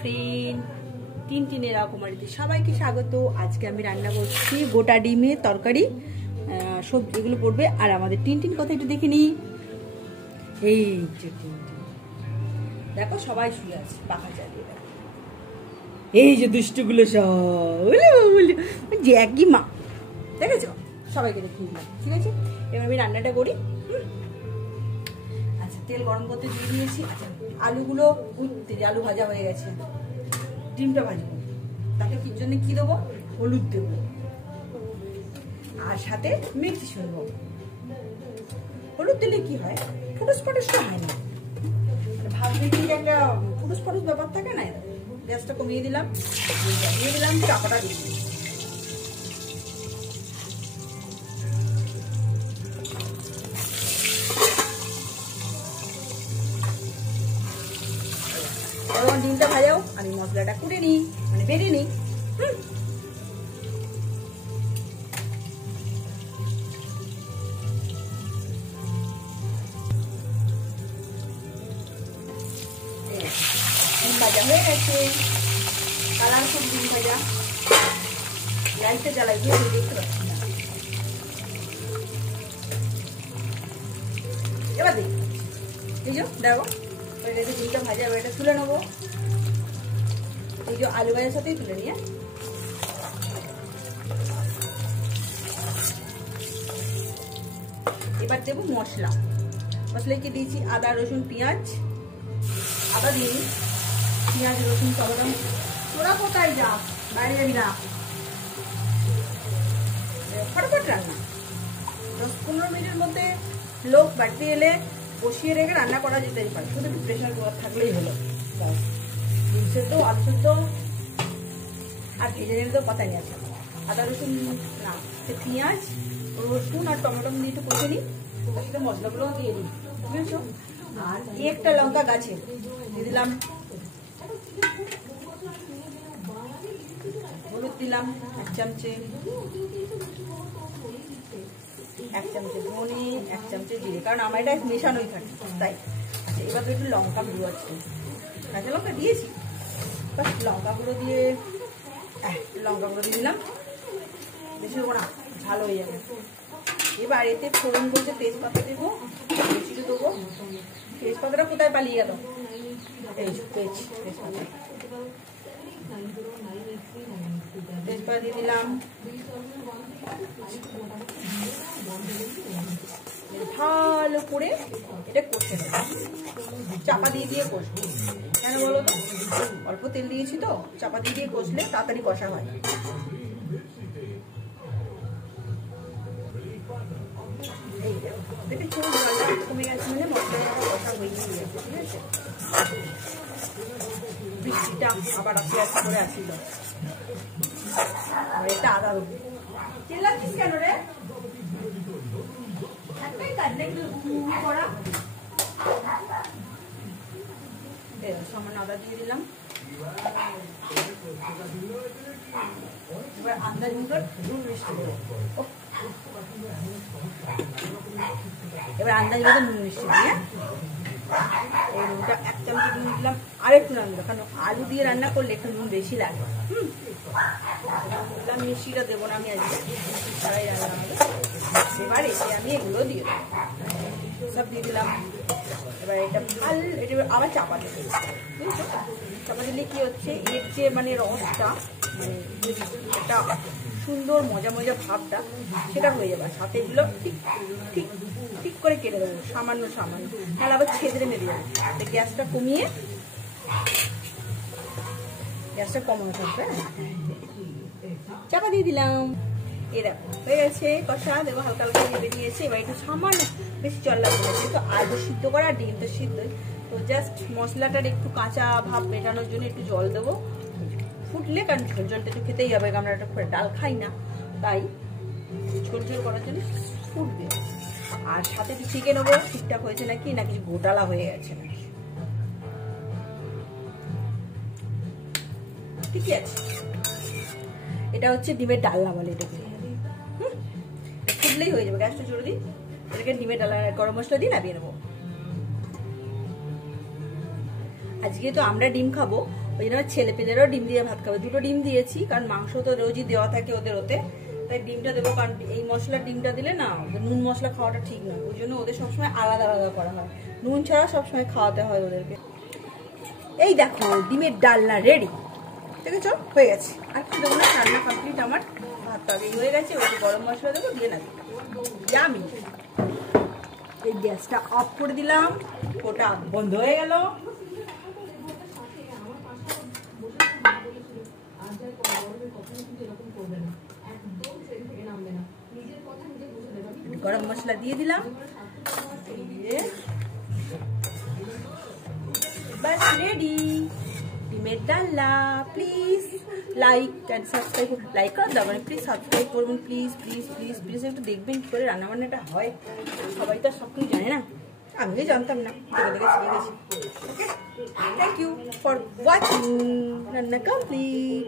Friend, টিনটিনের রাকুমারিতে সবাইকে স্বাগত। আজকে আমি রান্না করছি গোটা ডিমের তরকারি, সবজি এগুলো পড়বে। আর আমাদের টিনটিন কথা একটু দেখে নিই। এই যে টিনটিন দেখো, সবাই শুয়ে আছে পাখা চালিয়ে। এই যে দুষ্টুগুলো সব যে একই মা, দেখেছ? সবাইকে দেখি না, ঠিক আছে? এবার আমি রান্নাটা করি। আচ্ছা, তেল গরম করতে দিয়ে দিয়েছি। আচ্ছা, আলুগুলো উঠতে, আলু ভাজা হয়ে গেছে। ডিমটা ভাজবো, তাকে কি জন্য কি দেবো? হলুদ দেবো, আর সাথে মির্চি শুনবো। হলুদ দিলে কি হয়, ফুটুস ফাটুস হয় না, ভাবলে কি একটা ফুটুস ফাটুস ব্যাপার থাকে না। গ্যাসটা কমিয়ে দিলাম, দিয়ে দিলাম চাপাটা দিয়ে দিলাম। ডিমটা ভাজাও, আমি মশলাটা কুটে নিই, মানে বেটে নিই। ডিম ভাজা হয়ে গেছে, কালারফুল ডিম ভাজা। লাইটটা জ্বালাই দিয়ে দেখতে পাচ্ছি না, এবার দেখি। এই যে দেখো, ডিমটা ভাজা, এবার এটা তুলে নেবো। এই যে আলু ভাজার সাথেই তুলে নিয়ে এবার দেবো মশলা। মশলায় কি দিয়েছি? আদা, রসুন, পেঁয়াজ। আদা দিয়ে পেঁয়াজ, রসুন, টমেটো। তোরা কোথায় যা, বাইরে যাবি না, ফটাফট রান্না। 10-15 মিনিটের মধ্যে লোক বাড়িতে এলে বসিয়ে রেখে রান্না করা যেতেই পারে, শুধু একটু প্রেশার কুকার থাকলেই হলো। ডিম সেদ্ধ, আলু সেদ্ধ আর ভেজে নিলে তো কথা নেই। আছে আদা রসুন না, পেঁয়াজ, রসুন আর টমেটো দিয়ে একটু কষে নিই, তার সাথে মশলাগুলো দিয়ে দিই, বুঝেছো? আর একটা লঙ্কা গাছে দিয়ে দিলাম, হলুদ দিলাম 1 চামচে, 1 চামচে ধনে, 1 চামচে জিরে, কারণ আমার এটা মেশানোই থাকে তাই। আচ্ছা, এবার তো একটু লঙ্কা গুঁড়ো আছে, কাঁচা লঙ্কা দিয়েছি, বাস লঙ্কা গুঁড়ো দিয়ে দিলাম। বেশি দেবো না, ভালো হয়ে যাবে। এবার এতে ফোড়ন করতে তেজপাতা দেবো, মিষ্টি দেবো। তেজপাতাটা কোথায় পালিয়ে গেল? এই তেজপাতা, তেজপাতা দিয়ে দিলাম। ভালো করে এটা কষে দেবো, চাপা দিয়ে কষবো। কেন বলো তো? অল্প তেল দিয়েছি তো, চাপা দিয়ে কষলে তাড়াতাড়ি কষা হয়। এই দেখে খুব ভালো কমে গেছে, মানে মশলাটা কষা হয়ে গেছে, ঠিক আছে? বৃষ্টিটা আবার আস্তে আস্তে করে আসিল। এটা আদা রসুন। চিল্লাচ্ছিস কেন রে? একটাই কাজ দেখি করা। সামান্য আদা দিয়ে দিলাম। এবার আন্দাজ মতো নুন মিষ্টি দেবো। এবার আন্দাজ মতো নুন মিষ্টি দিয়ে এই নুনটা 1 চামচ নুন দিলাম। আরেকটু নুন দিলাম, কারণ আলু দিয়ে রান্না করলে একটু নুন বেশি লাগে। মিষ্টিটা দেবো না আমি, আজকে ছাড়াই রান্না হবে। এবার এতে আমি এগুলো দিয়ে দেবো, সব দিয়ে দিলাম। এবার এটা আবার চাপা দেবো, বুঝছো? চাপা দিলে কি হচ্ছে, এর যে মানে রসটা, মানে একটা সুন্দর মজা মজা ভাবটা, সেটা হয়ে যাবে। সাথে এগুলো ঠিক ঠিক ঠিক করে কেটে দেবো, সামান্য সামান্য, তাহলে আবার ছেদরে মেরে যাবে। গ্যাসটা কমিয়ে, গ্যাসটা কমানো থাকবে। চাপা দিয়ে দিলাম। এরকম হয়ে গেছে কষা। দেবো হালকা হালকা নেড়ে নিয়েছে। এবার একটু সামান্য, বেশি জল লাগবে না, যেহেতু আলু সিদ্ধ করা, ডিম তো সিদ্ধ, তো জাস্ট মশলাটার একটু কাঁচা ভাব মেটানোর জন্য একটু জল দেবো। ফুটলে, কারণ ঝোল ঝোলটা একটু খেতেই হবে, আমরা একটা করে ডাল খাই না, তাই ঝোল ঝোল করার জন্য ফুটবে। আর সাথে একটু চিকেন নেবো, ঠিকঠাক হয়েছে নাকি, না কিছু গোটালা হয়ে গেছে নাকি। ঠিকই আছে। এটা হচ্ছে ডিমের ডালনা বলে এটাকে। ফুটলেই হয়ে যাবে, গ্যাসটা জোরে দিই। এটাকে ডিমের ডালনা, গরম মশলা দিয়ে নামিয়ে নেবো। আজকে তো আমরা ডিম খাবো, ওই জন্য ছেলে পেলেরও ডিম দিয়ে ভাত খাবে। 2টো ডিম দিয়েছি, কারণ মাংস তো রোজই দেওয়া থাকে ওদের, ওতে তাই ডিমটা দেবো। কারণ এই মশলা ডিমটা দিলে না ওদের নুন মশলা খাওয়াটা ঠিক নয়, ওই জন্য ওদের সবসময় আলাদা আলাদা করা হয়, নুন ছাড়া সবসময় খাওয়াতে হয় ওদেরকে। এই দেখো ডিমের ডালনা রেডি, ঠিক আছে, হয়ে গেছে। আর কি দেবো না, রান্না কমপ্লিট আমার, ভাত তো আগেই হয়ে গেছে। ওই গরম মশলা দেবো, দিয়ে নাকি আমি এই গ্যাসটা অফ করে দিলাম, ওটা বন্ধ হয়ে গেল। গরম মশলা দিয়ে দিলাম, বাস রেডি ডিমের ডালনা। Please like and subscribe, like করার দরকার নেই, প্লিজ সাবস্ক্রাইব করবেন, প্লিজ প্লিজ প্লিজ প্লিজ। একটু দেখবেন কি করে রান্নাবান্নাটা হয়, সবাই তো সব কিছু জানে না, আমিও জানতাম না, দেখে দেখে শিখে গেছি। ওকে, থ্যাংক ইউ ফর ওয়াচিং। রান্না কমপ্লিট।